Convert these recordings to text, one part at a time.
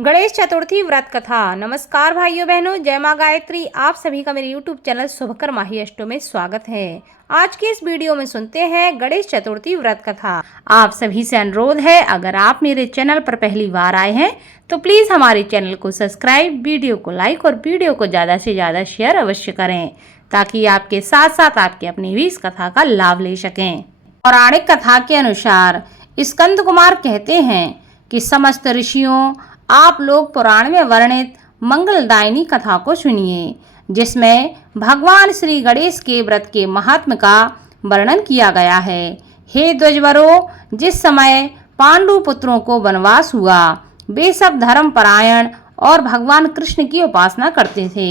गणेश चतुर्थी व्रत कथा। नमस्कार भाइयों बहनों, जय माँ गायत्री। आप सभी का मेरे यूट्यूब चैनल शुभकर माही अष्टो में स्वागत है। आज के इस वीडियो में सुनते हैं गणेश चतुर्थी व्रत कथा। आप सभी से अनुरोध है, अगर आप मेरे चैनल पर पहली बार आए हैं तो प्लीज़ हमारे चैनल को सब्सक्राइब, वीडियो को लाइक और वीडियो को ज़्यादा से ज़्यादा शेयर अवश्य करें, ताकि आपके साथ साथ आपके अपने भी इस कथा का लाभ ले सकें। पौराणिक कथा के अनुसार स्कंद कुमार कहते हैं कि समस्त ऋषियों, आप लोग पुराण में वर्णित मंगलदायिनी कथा को सुनिए, जिसमें भगवान श्री गणेश के व्रत के महात्म का वर्णन किया गया है। हे द्विजवरों, जिस समय पांडु पुत्रों को वनवास हुआ, वे सब धर्म परायण और भगवान कृष्ण की उपासना करते थे।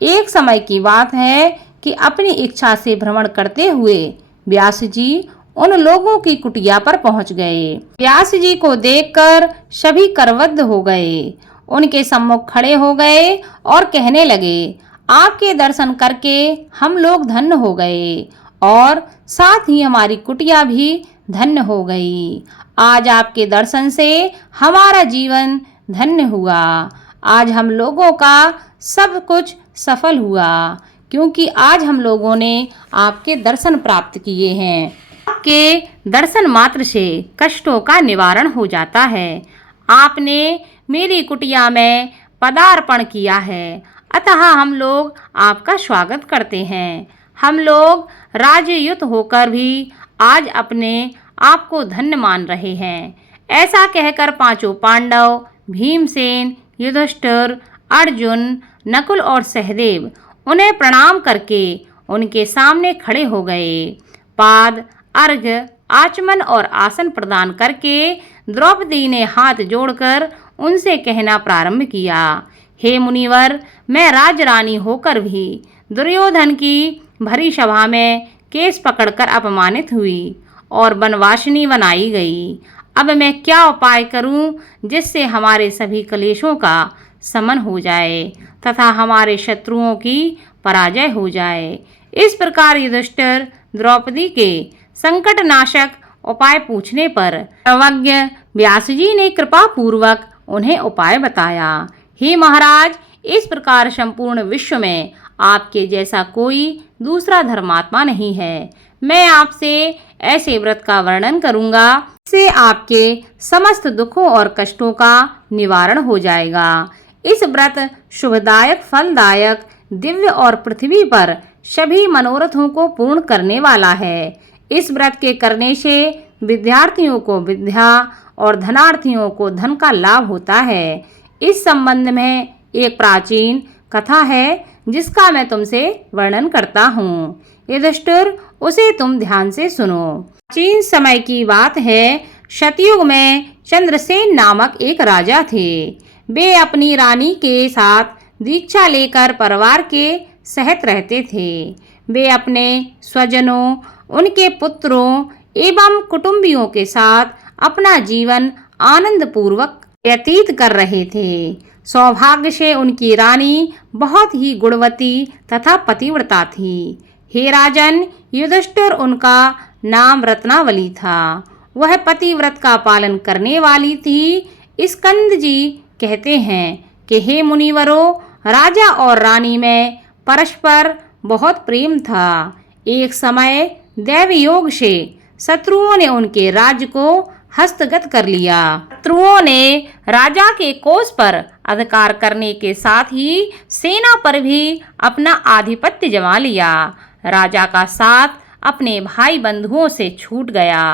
एक समय की बात है कि अपनी इच्छा से भ्रमण करते हुए व्यास जी उन लोगों की कुटिया पर पहुंच गए। व्यास जी को देखकर सभी करवद्ध हो गए, उनके सम्मुख खड़े हो गए और कहने लगे, आपके दर्शन करके हम लोग धन्य हो गए और साथ ही हमारी कुटिया भी धन्य हो गई। आज आपके दर्शन से हमारा जीवन धन्य हुआ। आज हम लोगों का सब कुछ सफल हुआ, क्योंकि आज हम लोगों ने आपके दर्शन प्राप्त किए हैं। आपके दर्शन मात्र से कष्टों का निवारण हो जाता है। आपने मेरी कुटिया में पदार्पण किया है, अतः हम लोग आपका स्वागत करते हैं। हम लोग राजयुत होकर भी आज अपने आप को धन्य मान रहे हैं। ऐसा कहकर पांचों पांडव भीमसेन, युधिष्ठिर, अर्जुन, नकुल और सहदेव उन्हें प्रणाम करके उनके सामने खड़े हो गए। पाद, अर्घ्य, आचमन और आसन प्रदान करके द्रौपदी ने हाथ जोड़कर उनसे कहना प्रारंभ किया, हे मुनिवर, मैं राजरानी होकर भी दुर्योधन की भरी सभा में केस पकड़कर अपमानित हुई और वनवासिनी बनाई गई। अब मैं क्या उपाय करूं जिससे हमारे सभी क्लेशों का शमन हो जाए तथा हमारे शत्रुओं की पराजय हो जाए। इस प्रकार युधिष्ठिर द्रौपदी के संकट नाशक उपाय पूछने पर सर्वज्ञ व्यास जी ने कृपा पूर्वक उन्हें उपाय बताया। हे महाराज, इस प्रकार संपूर्ण विश्व में आपके जैसा कोई दूसरा धर्मात्मा नहीं है। मैं आपसे ऐसे व्रत का वर्णन करूंगा, इससे आपके समस्त दुखों और कष्टों का निवारण हो जाएगा। इस व्रत शुभदायक, फलदायक, दिव्य और पृथ्वी पर सभी मनोरथों को पूर्ण करने वाला है। इस व्रत के करने से विद्यार्थियों को विद्या और धनार्थियों को धन का लाभ होता है। इस संबंध में एक प्राचीन कथा है, जिसका मैं तुमसे वर्णन करता हूँ। युधिष्ठिर, उसे तुम ध्यान से सुनो। प्राचीन समय की बात है। सतयुग में चंद्रसेन नामक एक राजा थे। वे अपनी रानी के साथ दीक्षा लेकर परिवार के सहित रहते थे। वे अपने स्वजनों, उनके पुत्रों एवं कुटुंबियों के साथ अपना जीवन आनंद पूर्वक व्यतीत कर रहे थे। सौभाग्य से उनकी रानी बहुत ही गुणवती तथा पतिव्रता थी। हे राजन, युधिष्ठिर उनका नाम रत्नावली था। वह पतिव्रत का पालन करने वाली थी। स्कंद जी कहते हैं कि हे मुनिवरों, राजा और रानी में परस्पर बहुत प्रेम था। एक समय दैव योग से शत्रुओं ने उनके राज्य को हस्तगत कर लिया। शत्रुओं ने राजा के कोष पर अधिकार करने के साथ ही सेना पर भी अपना आधिपत्य जमा लिया। राजा का साथ अपने भाई बंधुओं से छूट गया।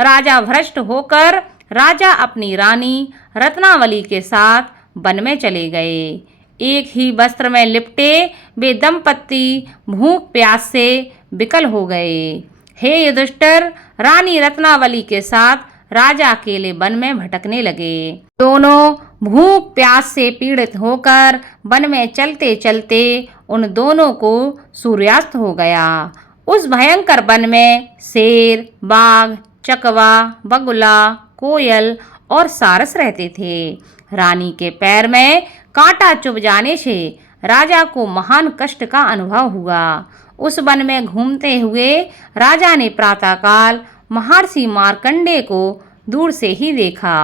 राजा भ्रष्ट होकर राजा अपनी रानी रत्नावली के साथ वन में चले गए। एक ही वस्त्र में लिपटे वे दंपत्ति भूख प्यास से विकल हो गए। हे युधिष्ठिर, रानी रत्नावली के साथ राजा अकेले वन में भटकने लगे। दोनों भूख प्यास से पीड़ित होकर वन में चलते चलते उन दोनों को सूर्यास्त हो गया। उस भयंकर वन में शेर, बाघ, चकवा, बगुला, कोयल और सारस रहते थे। रानी के पैर में कांटा चुभ जाने से राजा को महान कष्ट का अनुभव हुआ। उस वन में घूमते हुए राजा ने प्रातःकाल महर्षि मार्कंडेय को दूर से ही देखा।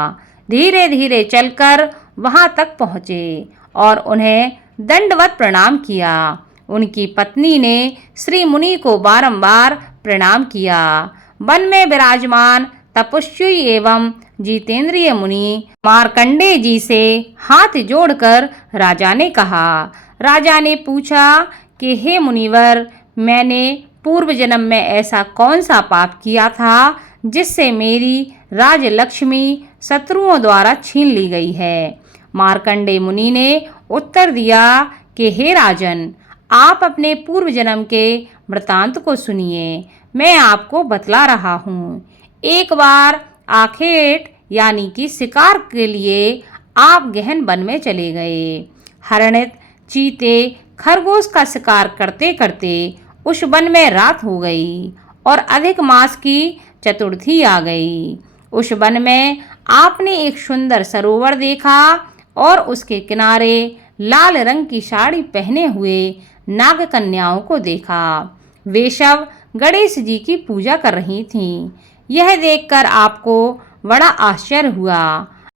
धीरे धीरे चलकर वहां तक पहुँचे और उन्हें दंडवत प्रणाम किया। उनकी पत्नी ने श्री मुनि को बारंबार प्रणाम किया। वन में विराजमान तपस्वी एवं जितेंद्रिय मुनि मार्कंडेय जी से हाथ जोड़कर राजा ने कहा। राजा ने पूछा कि हे मुनिवर, मैंने पूर्व जन्म में ऐसा कौन सा पाप किया था जिससे मेरी राजलक्ष्मी शत्रुओं द्वारा छीन ली गई है। मार्कंडेय मुनि ने उत्तर दिया कि हे राजन, आप अपने पूर्व जन्म के वृतांत को सुनिए। मैं आपको बतला रहा हूँ। एक बार आखेट यानी कि शिकार के लिए आप गहन वन में चले गए। हरिणित, चीते, खरगोश का शिकार करते करते उस वन में रात हो गई और अधिक मास की चतुर्थी आ गई। उस वन में आपने एक सुंदर सरोवर देखा और उसके किनारे लाल रंग की साड़ी पहने हुए नाग कन्याओं को देखा। वे सब गणेश जी की पूजा कर रही थीं। यह देखकर आपको बड़ा आश्चर्य हुआ।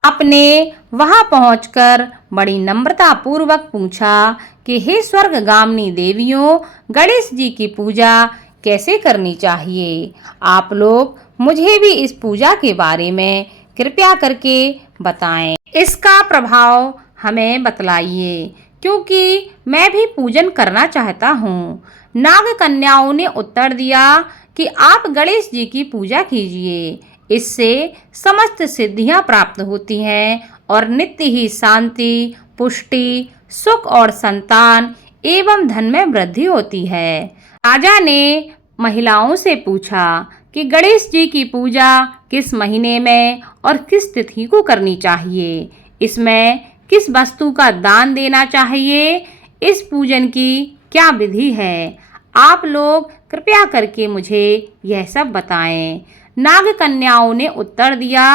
आपने वहां पहुंचकर बड़ी नम्रता पूर्वक पूछा कि हे स्वर्गगामिनी देवियों, गणेश जी की पूजा कैसे करनी चाहिए? आप लोग मुझे भी इस पूजा के बारे में कृपया करके बताएं। इसका प्रभाव हमें बतलाइए, क्योंकि मैं भी पूजन करना चाहता हूँ। नाग कन्याओं ने उत्तर दिया कि आप गणेश जी की पूजा कीजिए। इससे समस्त सिद्धियां प्राप्त होती हैं और नित्य ही शांति, पुष्टि, सुख और संतान एवं धन में वृद्धि होती है। राजा ने महिलाओं से पूछा कि गणेश जी की पूजा किस महीने में और किस तिथि को करनी चाहिए? इसमें किस वस्तु का दान देना चाहिए? इस पूजन की क्या विधि है? आप लोग कृपया करके मुझे यह सब बताएं। नाग कन्याओं ने उत्तर दिया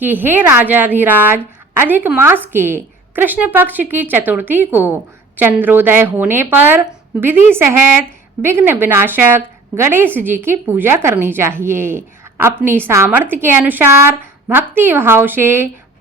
कि हे राजाधिराज, अधिक मास के कृष्ण पक्ष की चतुर्थी को चंद्रोदय होने पर विधि सहित विघ्न विनाशक गणेश जी की पूजा करनी चाहिए। अपनी सामर्थ्य के अनुसार भक्ति भाव से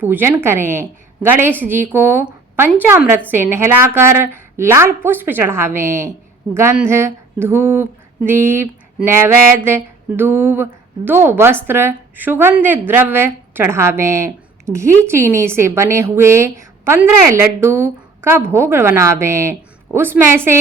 पूजन करें। गणेश जी को पंचामृत से नहलाकर लाल पुष्प चढ़ावें। गंध, धूप, दीप, नैवेद्य, दूब, 2 वस्त्र, सुगंधित द्रव्य चढ़ावें। घी चीनी से बने हुए 15 लड्डू का भोग बनावें। उसमें से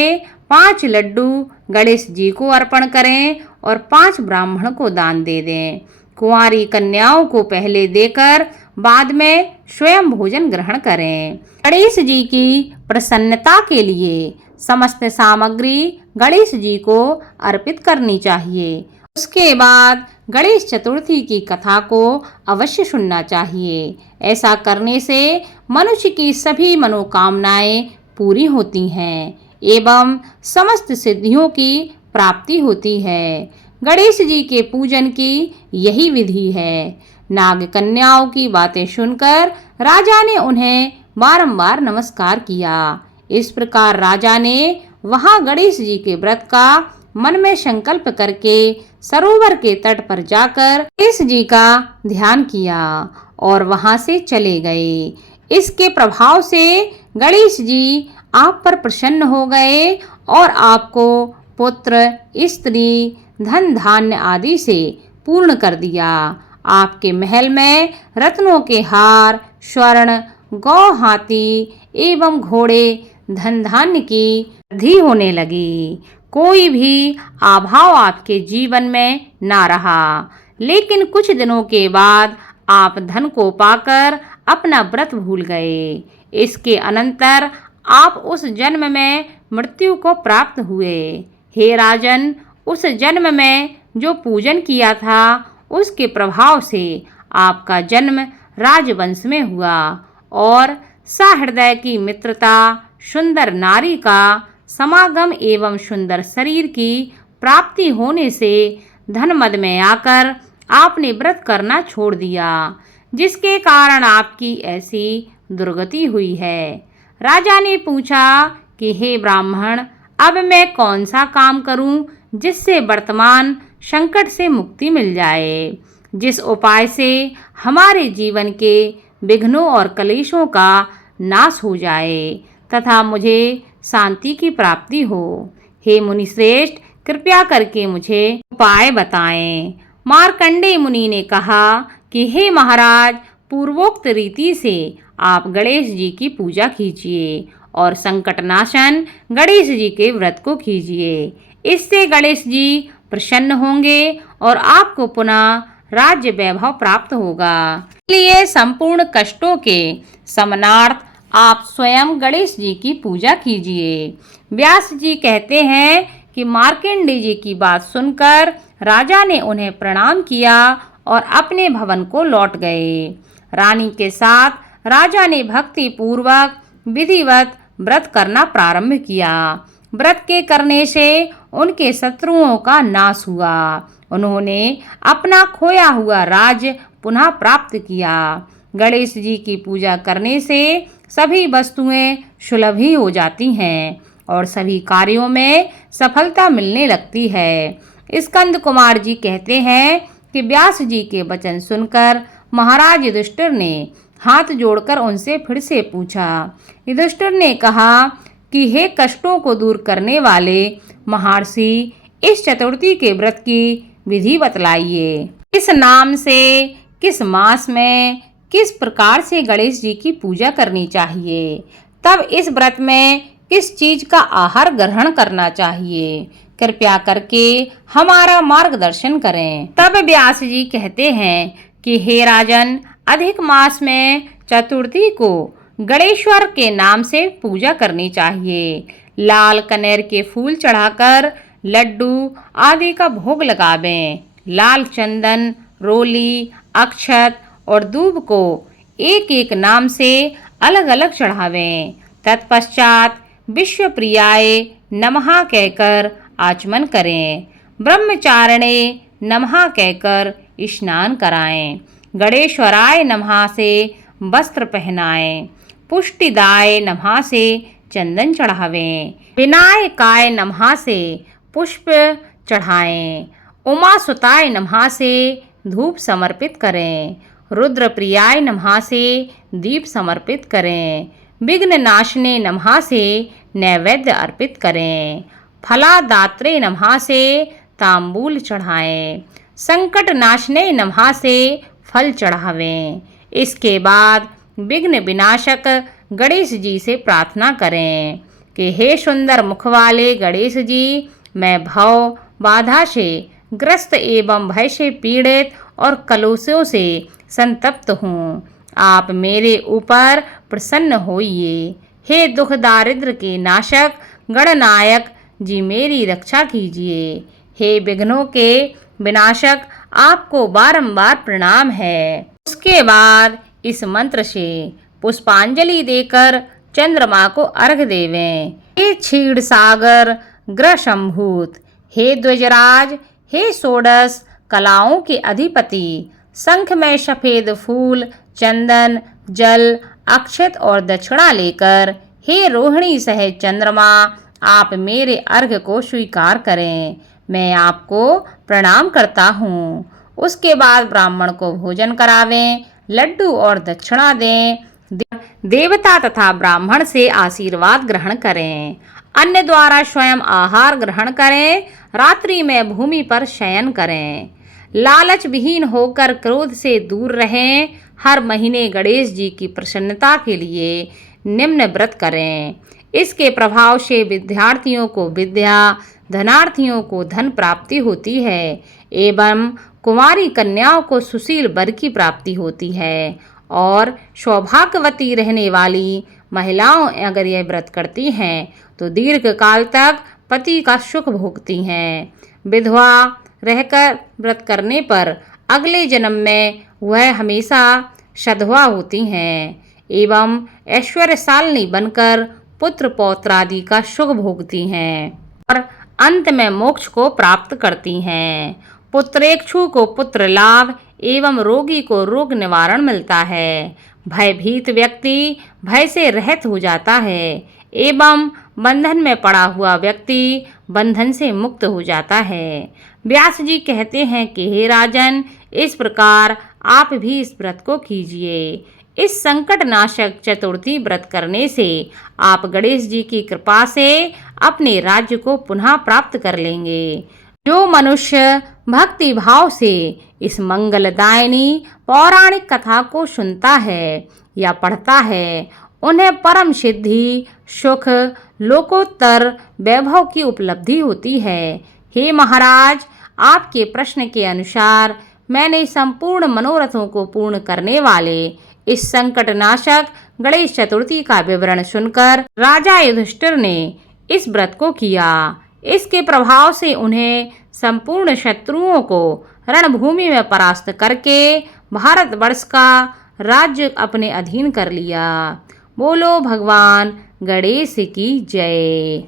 5 लड्डू गणेश जी को अर्पण करें और 5 ब्राह्मण को दान दे दें। कुंवारी कन्याओं को पहले देकर बाद में स्वयं भोजन ग्रहण करें। गणेश जी की प्रसन्नता के लिए समस्त सामग्री गणेश जी को अर्पित करनी चाहिए। उसके बाद गणेश चतुर्थी की कथा को अवश्य सुनना चाहिए। ऐसा करने से मनुष्य की सभी मनोकामनाएं पूरी होती हैं एवं समस्त सिद्धियों की प्राप्ति होती है। गणेश जी के पूजन की यही विधि है। नाग कन्याओं की बातें सुनकर राजा ने उन्हें बारंबार नमस्कार किया। इस प्रकार राजा ने वहां गणेश जी के व्रत का मन में संकल्प करके सरोवर के तट पर जाकर गणेश जी का ध्यान किया और वहां से चले गए। इसके प्रभाव से गणेश जी आप पर प्रसन्न हो गए और आपको पुत्र, स्त्री, धन धान्य आदि से पूर्ण कर दिया। आपके महल में रत्नों के हार, स्वर्ण, गौ, हाथी एवं घोड़े, धन धान्य की वृद्धि होने लगी। कोई भी अभाव आपके जीवन में ना रहा। लेकिन कुछ दिनों के बाद आप धन को पाकर अपना व्रत भूल गए। इसके अनंतर आप उस जन्म में मृत्यु को प्राप्त हुए। हे राजन, उस जन्म में जो पूजन किया था उसके प्रभाव से आपका जन्म राजवंश में हुआ और सहृदय की मित्रता, सुंदर नारी का समागम एवं सुंदर शरीर की प्राप्ति होने से धनमद में आकर आपने व्रत करना छोड़ दिया, जिसके कारण आपकी ऐसी दुर्गति हुई है। राजा ने पूछा कि हे ब्राह्मण, अब मैं कौन सा काम करूं जिससे वर्तमान संकट से मुक्ति मिल जाए, जिस उपाय से हमारे जीवन के विघ्नों और कलेशों का नाश हो जाए तथा मुझे शांति की प्राप्ति हो। हे मुनिश्रेष्ठ, कृपया करके मुझे उपाय बताएं। मार्कंडेय मुनि ने कहा कि हे महाराज, पूर्वोक्त रीति से आप गणेश जी की पूजा कीजिए और संकटनाशन गणेश जी के व्रत को कीजिए। इससे गणेश जी प्रसन्न होंगे और आपको पुनः राज्य वैभव प्राप्त होगा। इसलिए संपूर्ण कष्टों के शमनार्थ आप स्वयं गणेश जी की पूजा कीजिए। व्यास जी कहते हैं कि मार्कंडेय जी की बात सुनकर राजा ने उन्हें प्रणाम किया और अपने भवन को लौट गए। रानी के साथ राजा ने भक्ति पूर्वक विधिवत व्रत करना प्रारंभ किया। व्रत के करने से उनके शत्रुओं का नाश हुआ। उन्होंने अपना खोया हुआ राज्य पुनः प्राप्त किया। गणेश जी की पूजा करने से सभी वस्तुएं सुलभ ही हो जाती हैं और सभी कार्यों में सफलता मिलने लगती है। स्कंद कुमार जी कहते हैं कि व्यास जी के वचन सुनकर महाराज युधिष्ठिर ने हाथ जोड़कर उनसे फिर से पूछा। युधिष्ठिर ने कहा कि हे कष्टों को दूर करने वाले महर्षि, इस चतुर्थी के व्रत की विधि बतलाइए। किस नाम से, किस मास में, किस प्रकार से गणेश जी की पूजा करनी चाहिए, तब इस व्रत में किस चीज का आहार ग्रहण करना चाहिए, कृपया करके हमारा मार्गदर्शन करें। तब व्यास जी कहते हैं कि हे राजन, अधिक मास में चतुर्थी को गणेश्वर के नाम से पूजा करनी चाहिए। लाल कनेर के फूल चढ़ाकर लड्डू आदि का भोग लगावें। लाल चंदन, रोली, अक्षत और दूब को एक एक नाम से अलग अलग चढ़ावें। तत्पश्चात विश्व प्रियाय नमः कहकर आचमन करें। ब्रह्मचारिणे नमः कहकर स्नान कराएं। गणेश्वराय नमः से वस्त्र पहनाएं। पुष्टिदाय नमः से चंदन चढ़ावें। विनायकाय नमः से पुष्प चढ़ाएं। उमासुताय नमः से धूप समर्पित करें। रुद्रप्रियाय नमः से दीप समर्पित करें। विघ्ननाशिने नमः से नैवेद्य अर्पित करें। फलादात्रे नमः से तांबूल चढ़ाएं। संकटनाशिने नमः से फल चढ़ावें। इसके बाद विघ्न विनाशक गणेश जी से प्रार्थना करें कि हे सुंदर मुख वाले गणेश जी, मैं भव बाधा से ग्रस्त एवं भय से पीड़ित और कलुषों से संतप्त हूँ। आप मेरे ऊपर प्रसन्न होइए। हे दुख दारिद्र के नाशक गणनायक जी, मेरी रक्षा कीजिए। हे विघ्नों के विनाशक, आपको बारंबार प्रणाम है। उसके बाद इस मंत्र से पुष्पांजलि देकर चंद्रमा को अर्घ देवें। हे क्षीर सागर ग्रह संभूत, हे द्विजराज, हे षोडश कलाओं के अधिपति, शंख में सफेद फूल, चंदन, जल, अक्षत और दक्षिणा लेकर हे रोहिणी सहित चंद्रमा, आप मेरे अर्घ को स्वीकार करें। मैं आपको प्रणाम करता हूँ। उसके बाद ब्राह्मण को भोजन करावें, लड्डू और दक्षिणा दें। देवता तथा ब्राह्मण से आशीर्वाद ग्रहण करें। अन्य द्वारा स्वयं आहार ग्रहण करें। रात्रि में भूमि पर शयन करें। लालच विहीन होकर क्रोध से दूर रहें। हर महीने गणेश जी की प्रसन्नता के लिए निम्न व्रत करें। इसके प्रभाव से विद्यार्थियों को विद्या, धनार्थियों को धन प्राप्ति होती है एवं कुमारी कन्याओं को सुशील वर की प्राप्ति होती है और सौभाग्यवती रहने वाली महिलाओं अगर यह व्रत करती हैं तो दीर्घ काल तक पति का सुख भोगती हैं। विधवा रहकर व्रत करने पर अगले जन्म में वह हमेशा सधवा होती हैं एवं ऐश्वर्यशालिनी बनकर पुत्र पौत्र आदि का सुख भोगती हैं और अंत में मोक्ष को प्राप्त करती हैं। पुत्रेक्षु को पुत्र लाभ एवं रोगी को रोग निवारण मिलता है। भयभीत व्यक्ति भय से रहित हो जाता है एवं बंधन में पड़ा हुआ व्यक्ति बंधन से मुक्त हो जाता है। व्यास जी कहते हैं कि हे राजन, इस प्रकार आप भी इस व्रत को कीजिए। इस संकट नाशक चतुर्थी व्रत करने से आप गणेश जी की कृपा से अपने राज्य को पुनः प्राप्त कर लेंगे। जो मनुष्य भक्ति भाव से इस मंगलदायिनी पौराणिक कथा को सुनता है या पढ़ता है, उन्हें परम सिद्धि, सुख, लोकोत्तर वैभव की उपलब्धि होती है। हे महाराज, आपके प्रश्न के अनुसार मैंने संपूर्ण मनोरथों को पूर्ण करने वाले इस संकट नाशक गणेश चतुर्थी का विवरण सुनकर राजा युधिष्ठिर ने इस व्रत को किया। इसके प्रभाव से उन्हें संपूर्ण शत्रुओं को रणभूमि में परास्त करके भारतवर्ष का राज्य अपने अधीन कर लिया। बोलो भगवान गणेश की जय।